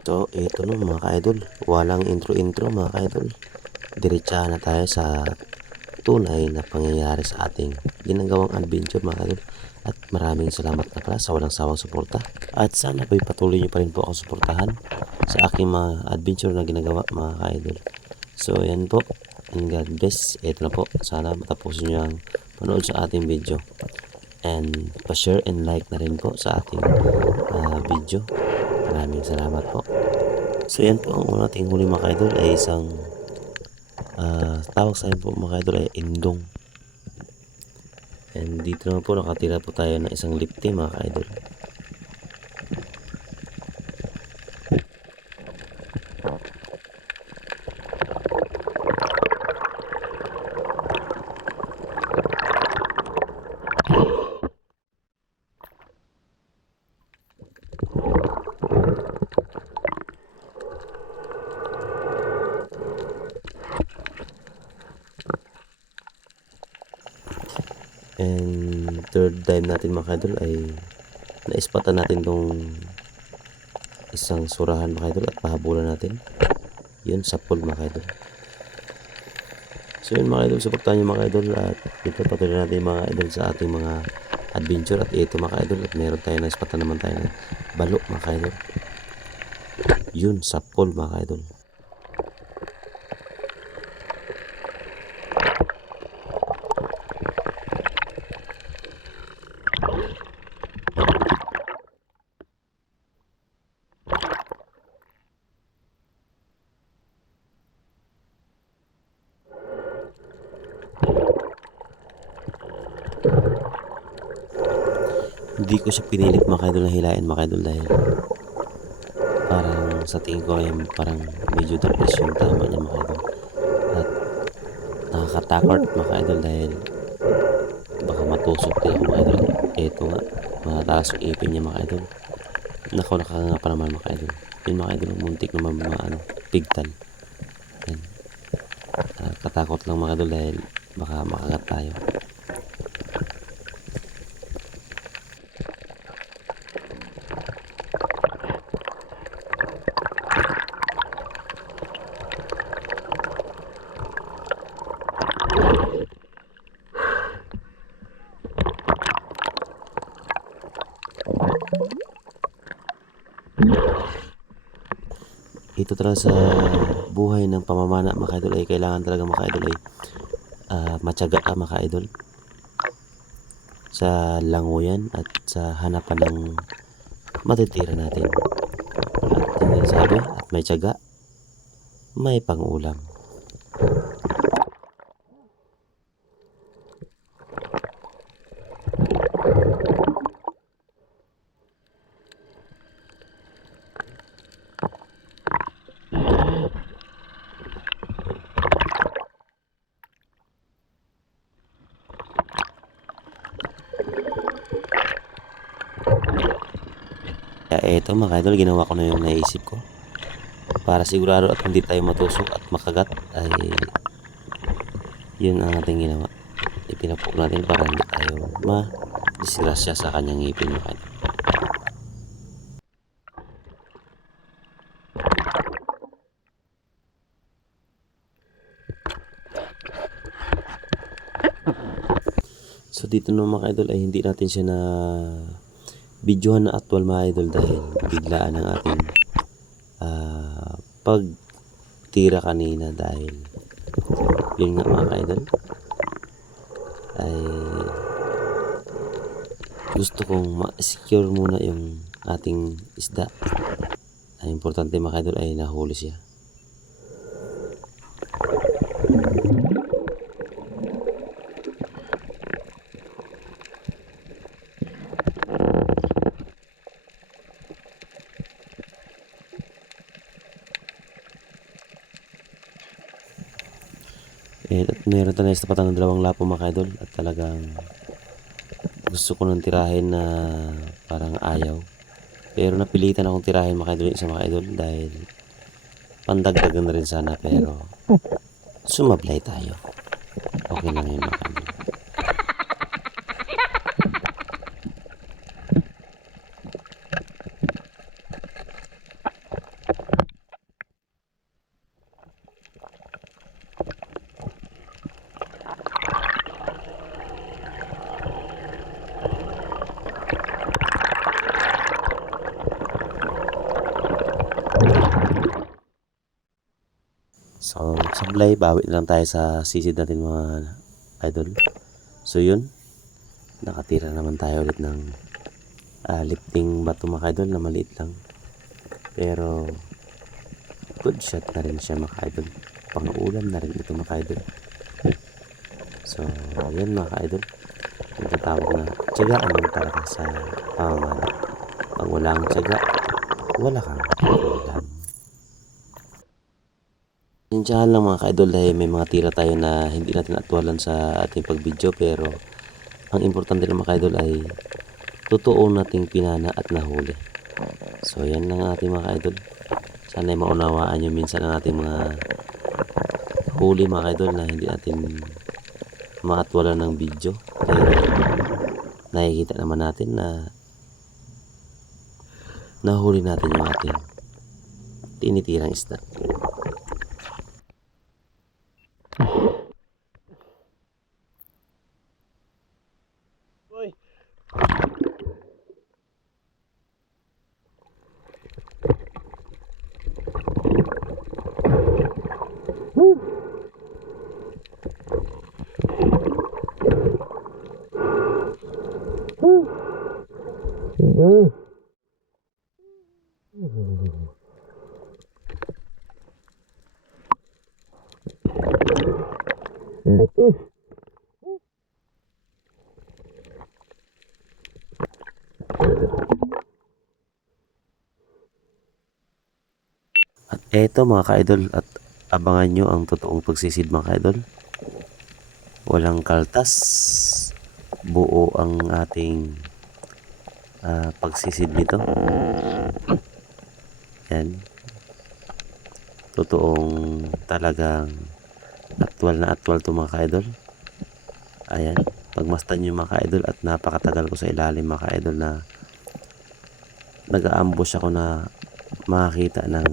So, ito no mga ka-idol. Walang intro-intro mga ka-idol. Diretsahan na tayo sa tunay na pangyayari sa ating ginagawang adventure mga ka-idol. At maraming salamat na pala sa walang sawang suporta. At sana po'y patuloy niyo pa rin po ako suportahan sa aking mga adventure na ginagawa mga ka-idol. So, yan po. And God bless. Ito na po. Sana matapusin niyo ang panood sa ating video. And pa-share and like na rin po sa ating ah, video. Maraming salamat po. So yan po ang una nating huli mga kaidol ay isang ah, tawag sa po mga kaidol ay indong. And dito naman po nakatira po tayo ng isang lipte mga kaidol. And third time natin mga kaidol ay naispatan natin tong isang surahan mga kaidol at pahabulan natin. Yun sa pool mga kaidol. So yun mga idol, supportahan nyo mga idol at ito patuloy natin mga idol sa ating mga adventure at ito mga idol at meron tayo na ispatan naman tayo ng balo mga idol. Yun sa pool mga idol. Hindi ko siya pinilit mga idol na hilain mga idol dahil parang sa tingin ko ay parang medyo darkness yung tama niya mga idol. At nakakatakot mga idol dahil baka matusok din ako mga idol. Ito nga, matataas yung ipin niya mga idol. Nako, nakakanga pa naman mga idol. Yun mga idol, muntik naman mga ano, pigtan. Yan. Nakakatakot lang mga idol dahil baka makagat tayo. Ito talaga sa buhay ng pamamana mga idol ay kailangan talaga mga idol ay ah, matyaga ka mga idol sa languyan at sa hanapan ng matitira natin. At yun yung sabi at may tiyaga may pangulam Kaya eto mga idol, ginawa ko na yung naisip ko. Para sigurado at hindi tayo matusok at makagat ay yun ang ating ginawa. Ipinapok natin para hindi tayo ma-disgrasya sa kanyang ngipin mga idol. So dito no mga idol ay hindi natin siya na videohan na actual mga idol dahil biglaan ang ating ah, pagtira kanina dahil yun nga mga idol ay gusto kong ma-secure muna yung ating isda. Ang importante mga idol ay nahuli siya Eh, at meron tayo sa patang ng dalawang lapo mga idol at talagang gusto ko nang tirahin na parang ayaw. Pero napilitan akong tirahin mga idol isa mga idol dahil pandagdagan na rin sana pero sumablay tayo. Okay lang yun mga idol. So, sablay, bawi lang tayo sa sisid natin mga idol. So, yun. Nakatira naman tayo ulit ng ah, lifting bato mga idol na maliit lang. Pero, good shot na rin siya mga idol. Pang-ulam na rin ito mga idol. So, yan mga idol. Ang tatawag na tiyagaan lang talaga sa pamamana. Pag wala kang tiyaga, wala kang ulam. Diyan lang mga ka-idol dahil may mga tira tayo na hindi natin atwalan sa ating pagbidyo pero ang importante lang mga ka-idol ay totoo nating pinana at nahuli. So yan lang ang ating mga ka-idol. Sana ay maunawaan nyo minsan ang ating mga huli mga ka-idol na hindi natin maatwalan ng video. Pero nakikita naman natin na nahuli natin yung ating tinitirang isda. At eto mga ka-idol at abangan nyo ang totoong pagsisid mga ka-idol. Walang kaltas. Buo ang ating ah, pagsisid nito. Yan. Totoong talagang actual na actual to mga ka-idol. Ayan. Pagmastan nyo mga ka-idol at napakatagal ko sa ilalim mga ka-idol na nag-aambush ako na makakita ng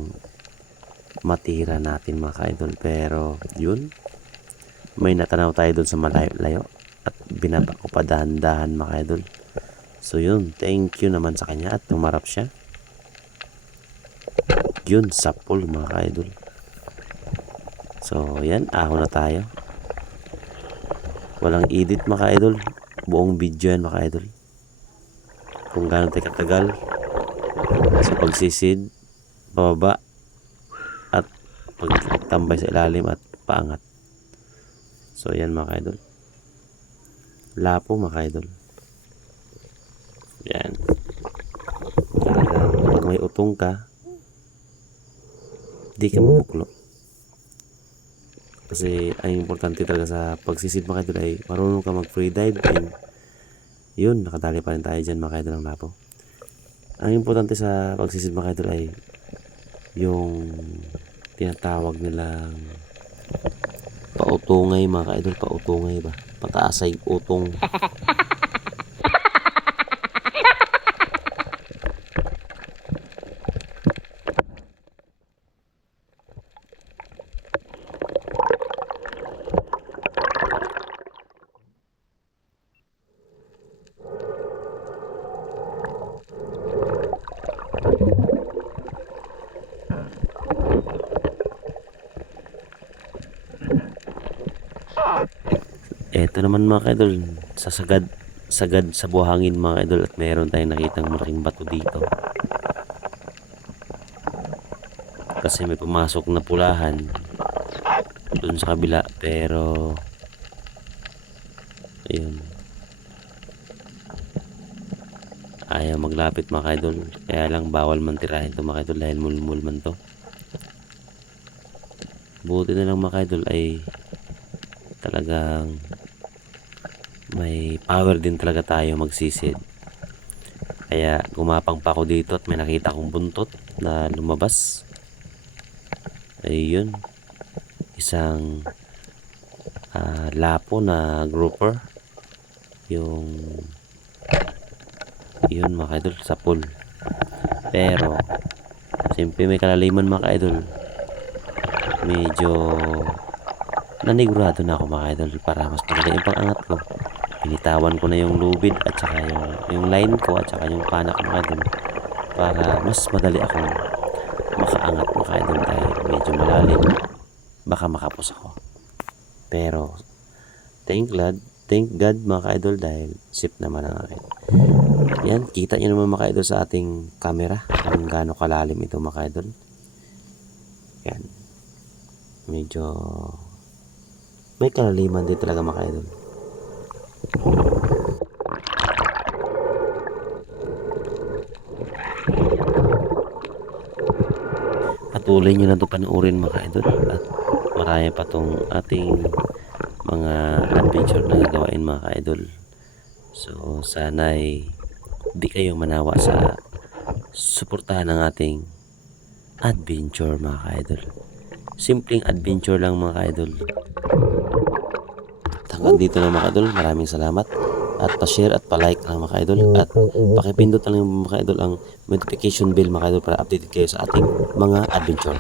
matira natin mga ka-idol. Pero yun, may natanaw tayo doon sa malayo-layo at binaba ko pa dahan-dahan mga ka-idol. So yun, thank you naman sa kanya at tumarap siya. Yun, sapol mga ka-idol. So yan, ahon na tayo. Walang edit mga ka-idol. Buong video yan mga ka-idol. Kung gaano tayo katagal sa pagsisid, pababa, at pagtambay sa ilalim at paangat. So yan mga kaidol. Lapo mga kaidol. Yan. Talagang pag may utong ka, di ka mabuklo. Kasi ang importante talaga sa pagsisid mga kaidol ay marunong ka mag free dive and yun, nakadali pa rin tayo dyan mga kaidol ng lapo. Ang importante sa pagsisid mga kaidol ay yung tinatawag nilang pautungay mga kaidol pautungay ba pataasay utong eto naman mga kaidol sa sagad sagad sa buhangin mga kaidol at meron tayong nakitang malaking bato dito. Kasi may pumasok na pulahan dun sa kabila pero ayun. Ayaw maglapit mga kaidol. Kaya lang bawal man tirahin to mga kaidol dahil mulmul man to. Buti na lang mga kaidol ay talagang may power din talaga tayo magsisid kaya gumapang pa ako dito at may nakita akong buntot na lumabas. Ayun. Isang ah, lapo na grouper. Yung yun mga idol sa pool. Pero siyempre may kalaliman mga idol. Medyo nanigurado na ako mga idol para mas maganda yung pangangat ko pinitawan ko na yung lubid at saka yung, yung line ko at saka yung panak mga idol para mas madali akong makaangat mga idol dahil medyo malalim baka makapos ako. Pero, thank God, thank God mga ka-idol dahil safe naman ang akin. Yan, kita nyo naman mga ka-idol sa ating camera kung gaano kalalim ito mga ka-idol. Yan. Medyo may kalaliman din talaga mga ka-idol. Patuloy nyo na ito panuorin mga ka-idol at marami pa tong ating mga adventure na gagawain mga ka-idol. So sana ay di kayo manawa sa suportahan ng ating adventure mga ka-idol. Simpleng adventure lang mga ka-idol. At Hanggang dito na mga ka-idol. Maraming salamat. At pa-share at pa-like lang mga ka-idol. At pakipindot lang yung mga ka-idol ang notification bell mga ka-idol para updated kayo sa ating mga adventure.